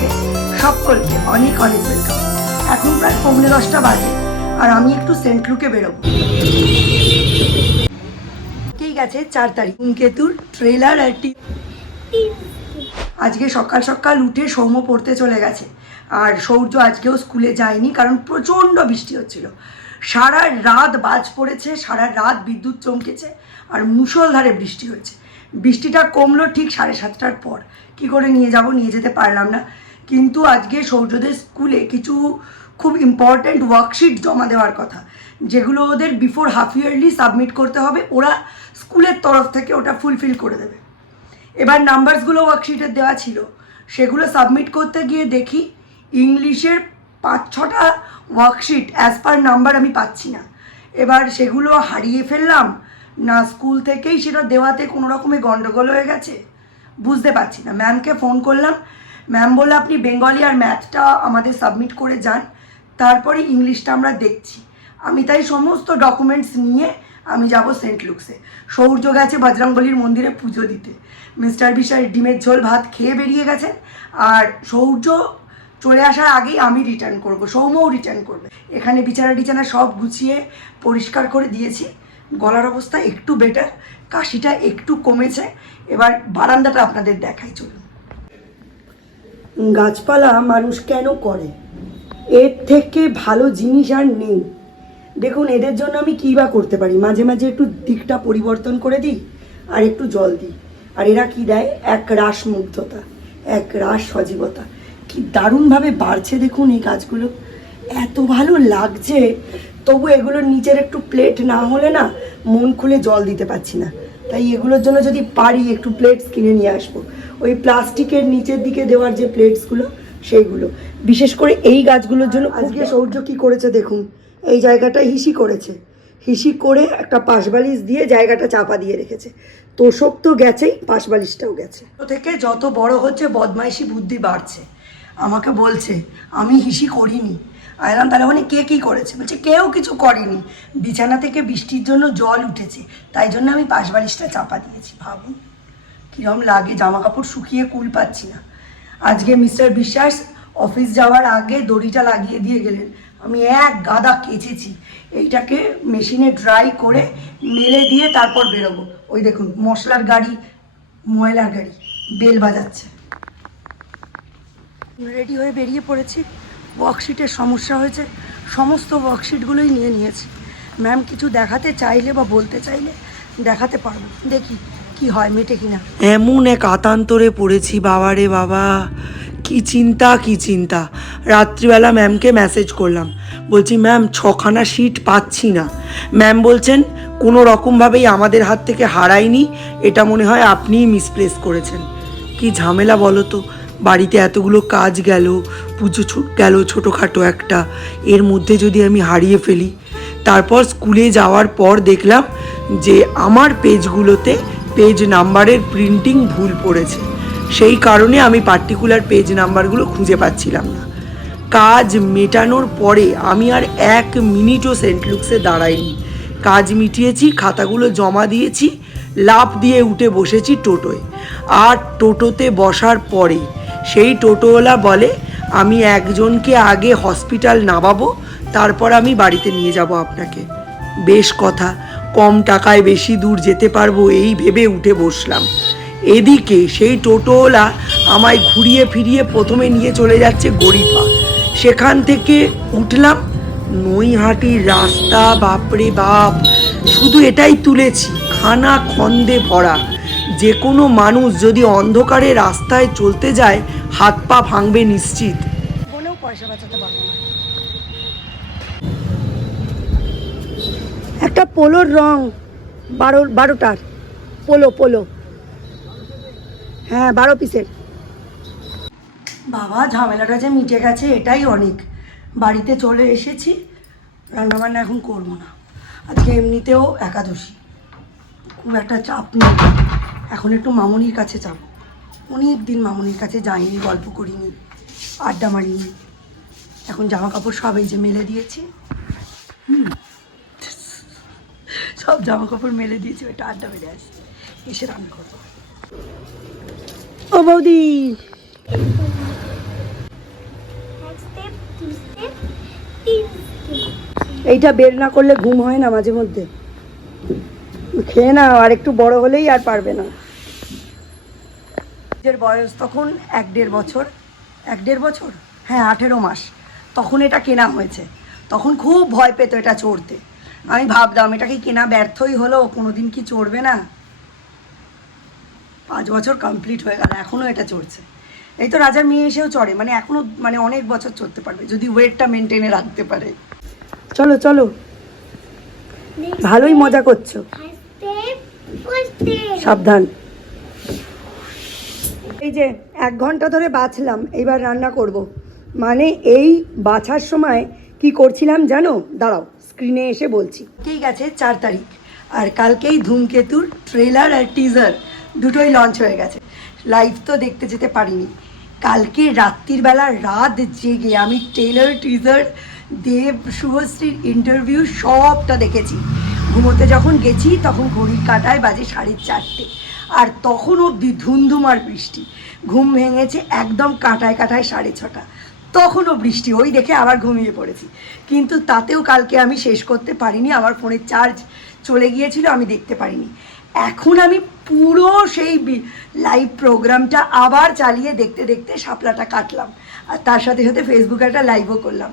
ব্লগে সকলকে অনেক অনেক ওয়েলকাম। এখন প্রায় 10:15 বাজে আর আমি একটু সেন্ট লুকে বেরোবো। ঠিক আছে, 4 তারিখ ধূমকেতুর ট্রেলার আর আজকে সকাল সকাল উঠে সৌম্য পড়তে চলে গেছে আর সৌর্য আজকেও স্কুলে যায়নি কারণ প্রচণ্ড বৃষ্টি হচ্ছিল। সারা রাত বাজ পড়েছে, সারা রাত বিদ্যুৎ চমকেছে আর মুষলধারে বৃষ্টি হয়েছে। বৃষ্টিটা কমলো ঠিক 7:30টার পর। কি করে নিয়ে যাব, নিয়ে যেতে পারলাম না। কিন্তু আজকে সৌর্যদের স্কুলে কিছু খুব ইম্পর্ট্যান্ট ওয়ার্কশিট জমা দেওয়ার কথা, যেগুলো ওদের বিফোর হাফ ইয়ারলি সাবমিট করতে হবে। ওরা স্কুলের তরফ থেকে ওটা ফুলফিল করে দেবে। এবার নাম্বারসগুলো ওয়ার্কশিটের দেওয়া ছিল, সেগুলো সাবমিট করতে গিয়ে দেখি ইংলিশের 5-6টা ওয়ার্কশিট অ্যাজ পার নাম্বার আমি পাচ্ছি না। এবার সেগুলো হারিয়ে ফেললাম না স্কুল থেকেই সেটা দেওয়াতে কোনো রকমে গন্ডগোল হয়ে গেছে, বুঝতে পারছি না। ম্যামকে ফোন করলাম, ম্যাম বললো আপনি বেঙ্গলি আর ম্যাথটা আমাদের সাবমিট করে যান, তারপরে ইংলিশটা আমরা দেখছি। আমি তাই সমস্ত ডকুমেন্টস নিয়ে আমি যাব সেন্ট লুকসে। সৌর্য গেছে বজরংবলীর মন্দিরে পুজো দিতে, মিস্টার বিশাল ডিমের ঝোল ভাত খেয়ে বেরিয়ে গেছেন, আর সৌর্য চলে আসার আগেই আমি রিটার্ন করব, সৌম্যও রিটার্ন করবে। এখানে বিছানা সব গুছিয়ে পরিষ্কার করে দিয়েছি। গলার অবস্থা একটু বেটার, কাশিটা একটু কমেছে। এবার বারান্দাটা আপনাদের দেখাই, চলুন। গাছপালা মানুষ কেন করে, এর থেকে ভালো জিনিস আর নেই। দেখুন এদের জন্য আমি কী বা করতে পারি, মাঝে মাঝে একটু দিকটা পরিবর্তন করে দিই আর একটু জল দিই, আর এরা কি দেয়, এক রাস মুগ্ধতা, এক রাস সজীবতা। কি দারুণভাবে বাড়ছে দেখুন এই গাছগুলো, এত ভালো লাগছে। তবু এগুলোর নিচের একটু প্লেট না হলে না মন খুলে জল দিতে পারছি না। তাই এগুলোর জন্য যদি পারি একটু প্লেটস কিনে নিয়ে আসবো, ওই প্লাস্টিকের নিচের দিকে দেওয়ার যে প্লেটসগুলো সেইগুলো, বিশেষ করে এই গাছগুলোর জন্য। আজকে সৌর্য কী করেছে দেখুন, এই জায়গাটা হিসি করেছে, হিসি করে একটা পাশবালিশ দিয়ে জায়গাটা চাপা দিয়ে রেখেছে। তোষক তো গেছেই, পাশবালিশটাও গেছে। তো থেকে যত বড় হচ্ছে বদমাইশি বুদ্ধি বাড়ছে। আমাকে বলছে আমি হিসি করিনি। আইলাম তাহলে মানে কে কী করেছে? বলছে কেউ কিছু করেনি, বিছানা থেকে বৃষ্টির জন্য জল উঠেছে, তাই জন্য আমি পাশবালিশটা চাপা দিয়েছি। ভাবুন কীরকম লাগে, জামা কাপড় শুকিয়ে কুল পাচ্ছি না। আজকে মিস্টার বিশ্বাস অফিস যাওয়ার আগে দড়িটা লাগিয়ে দিয়ে গেলেন, আমি এক গাদা কেচেছি। এইটাকে মেশিনে ড্রাই করে মেলে দিয়ে তারপর বেরোবো। ওই দেখুন মশলার গাড়ি, ময়লার গাড়ি বেল বাজাচ্ছে। রেডি হয়ে বেরিয়ে পড়েছি। ওয়ার্কশিটের সমস্যা হয়েছে, সমস্ত ওয়ার্কশিটগুলোই নিয়ে নিয়েছি। ম্যাম কিছু দেখাতে চাইলে বা বলতে চাইলে দেখাতে পারবো, দেখি কি হয়, মেটে কিনা। এমন এক আতান্তরে পড়েছি বাবা রে বাবা, কি চিন্তা কি চিন্তা। রাত্রিবেলা ম্যামকে মেসেজ করলাম, বলছি ম্যাম 6খানা শিট পাচ্ছি না। ম্যাম বলছেন কোনো রকমভাবেই আমাদের হাত থেকে হারায়নি, এটা মনে হয় আপনিই মিসপ্লেস করেছেন। কি ঝামেলা বলো তো, বাড়িতে এতগুলো কাজ গেল, পুজো গেল ছোটোখাটো একটা, এর মধ্যে যদি আমি হারিয়ে ফেলি। তারপর স্কুলে যাওয়ার পর দেখলাম যে আমার পেজগুলোতে পেজ নাম্বারের প্রিন্টিং ভুল পড়েছে, সেই কারণে আমি পার্টিকুলার পেজ নাম্বারগুলো খুঁজে পাচ্ছিলাম না। কাজ মেটানোর পরে আমি আর 1 মিনিটও সেন্ট লুকসে দাঁড়াইনি, কাজ মিটিয়েছি, খাতাগুলো জমা দিয়েছি, লাফ দিয়ে উঠে বসেছি টোটোয়। আর টোটোতে বসার পরে সেই টোটোওয়ালা বলে আমি একজনকে আগে হসপিটাল নামাবো, তারপর আমি বাড়িতে নিয়ে যাব আপনাকে। বেশ কথা, কম টাকায় বেশি দূর যেতে পারবো এই ভেবে উঠে বসলাম। এদিকে সেই টোটোওয়ালা আমায় ঘুরিয়ে ফিরিয়ে প্রথমে নিয়ে চলে যাচ্ছে গড়িপা। সেখান থেকে উঠলাম নৈহাটির রাস্তা, বাপরে বাপ, শুধু এটাই তুলেছি, খানা খন্দে ভরা। যে কোনো মানুষ যদি অন্ধকারে রাস্তায় চলতে যায় হাত পা ভাঙবে নিশ্চিত। বলেও পয়সা বাঁচাতে পারবো না। একটা পোলোর রং 12টার পোলো, হ্যাঁ 12 পিসের। বাবা ঝামেলাটা যে মিটে গেছে এটাই অনেক। বাড়িতে চলে এসেছি, রান্নাবান্না এখন করবো না। আজকে এমনিতেও একাদশী, খুব একটা চাপ নেই। এখন একটু মামুনির কাছে যাব, অনেক দিন মামুনির কাছে যাইনি, গল্প করিনি, আড্ডা মারিনি। এখন জামা কাপড় সব এই যে মেলে দিয়েছি, সব জামা কাপড় মেলে দিয়েছি, ওইটা আড্ডা মেরে আসছি, এসে রান্না করবো। ও বৌদি এইটা বের না করলে ঘুম হয় না মাঝে মধ্যে। খেয়ে না, আর একটু বড় হলেই আর পারবে না। এর বয়স তখন 1-1.5 বছর, 1-1.5 বছর, হ্যাঁ 18 মাস। তখন এটা কেনা হয়েছে। তখন খুব ভয় পেত এটা চড়তে। আমি ভাবতাম এটা কি কেনা ব্যর্থই হলো, কোনোদিন কি চড়বে না। 5 বছর কমপ্লিট হয়ে গেল, এখনও এটা চড়ছে। এই তো রাজার মেয়ে এসেও চড়ে, মানে এখনও মানে অনেক বছর চড়তে পারবে যদি ওয়েটটা মেনটেনে রাখতে পারে। চলো চলো, ভালোই মজা করছো, সাবধান। এই যে 1 ঘন্টা ধরে বাছলাম, এইবার রান্না করব। মানে এই বাছার সময় কি করছিলাম জানো, দাঁড়াও স্ক্রিনে এসে বলছি। ঠিক গেছে 4 তারিখ, আর কালকেই ধূমকেতুর ট্রেলার আর টিজার দুটোই লঞ্চ হয়ে গেছে। লাইভ তো দেখতে যেতে পারিনি। কালকে রাত্রির বেলা রাত জেগে আমি ট্রেলার, টিজার, দেব শুভশ্রীর ইন্টারভিউ সবটা দেখেছি। ঘুমোতে যখন গেছি তখন ঘড়ির কাঁটায় বাজে 4:30, আর তখন অবধি ধুমধুমার বৃষ্টি। ঘুম ভেঙেছে একদম কাঁটায় কাঁটায় 6:30, তখনও বৃষ্টি। ওই দেখে আবার ঘুমিয়ে পড়েছি, কিন্তু তাতেও কালকে আমি শেষ করতে পারিনি। আমার ফোনের চার্জ চলে গিয়েছিল, আমি দেখতে পারিনি। এখন আমি পুরো সেই লাইভ প্রোগ্রামটা আবার চালিয়ে দেখতে দেখতে শাপলাটা কাটলাম, আর তার সাথে সাথে ফেসবুকে একটা লাইভও করলাম।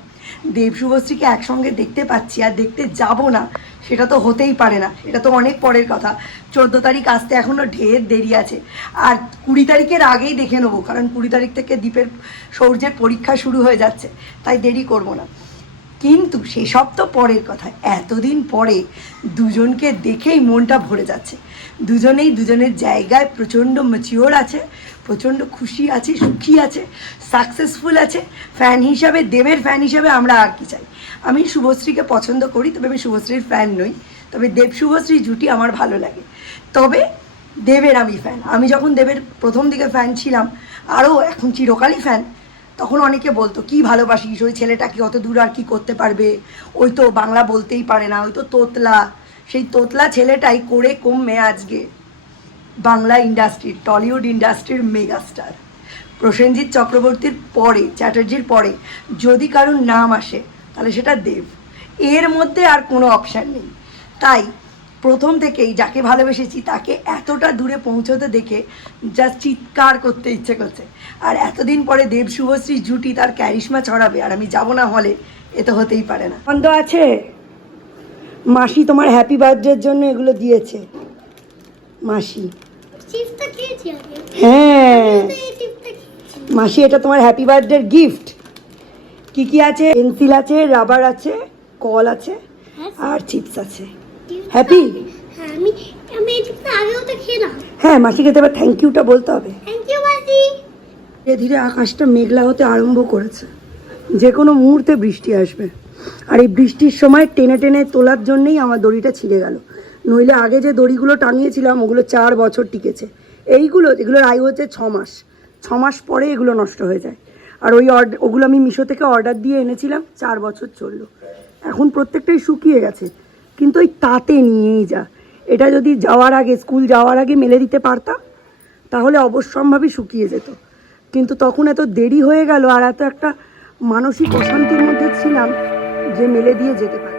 দেব শুভশ্রীকে একসঙ্গে দেখতে পাচ্ছি আর দেখতে যাব না, সেটা তো হতেই পারে না। এটা তো অনেক পরের কথা। 14 তারিখ আসতে এখনও ঢের দেরি আছে, আর 20 তারিখের আগেই দেখে নেবো, কারণ 20 তারিখ থেকে দীপের সৌর্যের পরীক্ষা শুরু হয়ে যাচ্ছে, তাই দেরি করব না। কিন্তু সেসব তো পরের কথা। এতদিন পরে দুজনকে দেখেই মনটা ভরে যাচ্ছে। দুজনেই দুজনের জায়গায় প্রচণ্ড ম্যাচিওর আছে, প্রচণ্ড খুশি আছে, সুখী আছে, সাকসেসফুল আছে। ফ্যান হিসাবে, দেবের ফ্যান হিসাবে আমরা আর কি চাই। আমি শুভশ্রীকে পছন্দ করি, তবে আমি শুভশ্রীর ফ্যান নই। তবে দেব শুভশ্রী জুটি আমার ভালো লাগে, তবে দেবের আমি ফ্যান। আমি যখন দেবের প্রথম দিকে ফ্যান ছিলাম, আরও এখন চিরকালই ফ্যান, তখন অনেকে বলতো কি ভালোবাসিস, ওই ছেলেটা কি অত দূর আর কি করতে পারবে, ওই তো বাংলা বলতেই পারে না, ওই তো তোতলা। সেই তোতলা ছেলেটাই করে কমে আজকে বাংলা ইন্ডাস্ট্রির, টলিউড ইন্ডাস্ট্রির মেগাস্টার। প্রসেনজিৎ চক্রবর্তীর পরে, চ্যাটার্জির পরে যদি কারোর নাম আসে তাহলে সেটা দেব। এর মধ্যে আর কোনো অপশান নেই। তাই প্রথম থেকেই যাকে ভালোবেসেছি তাকে এতটা দূরে পৌঁছতে দেখে জাস্ট চিৎকার করতে ইচ্ছে করছে। আর এতদিন পরে দেব শুভশ্রী জুটি তার ক্যারিশমা ছড়াবে, আর আমি যাব না হলে, এ তো হতেই পারে না। বন্ধ আছে। মাসি তোমার হ্যাপি বার্থডের জন্য এগুলো দিয়েছে মাসি। হ্যাঁ মাসি, এটা তোমার হ্যাপি বার্থডের গিফট। কি কি আছে? পেন্সিল আছে, রাবার আছে, কল আছে, আর চিপস আছে। হ্যাপি? হ্যাঁ মাসিকে তো এবার থ্যাংক ইউটা বলতে হবে। ধীরে ধীরে আকাশটা মেঘলা হতে আরম্ভ করেছে, যে কোনো মুহূর্তে বৃষ্টি আসবে। আর এই বৃষ্টির সময় টেনে টেনে তোলার জন্যই আমার দড়িটা ছিঁড়ে গেল। নইলে আগে যে দড়িগুলো টাঙিয়েছিলাম ওগুলো 4 বছর টিকেছে। এইগুলো, এগুলোর আয়ু হচ্ছে 6 মাস। 6 মাস পরে এগুলো নষ্ট হয়ে যায়। আর ওগুলো আমি মিশো থেকে অর্ডার দিয়ে এনেছিলাম, 4 বছর চললো। এখন প্রত্যেকটাই শুকিয়ে গেছে, কিন্তু ওই তাতে নিয়েই যা। এটা যদি যাওয়ার আগে, স্কুল যাওয়ার আগে মেলে দিতে পারতাম তাহলে অবশ্যম্ভাবী শুকিয়ে যেত। কিন্তু তখন এত দেরি হয়ে গেল, আর এত একটা মানসিক অশান্তির মধ্যে ছিলাম যে মেলে দিয়ে যেতে পারি।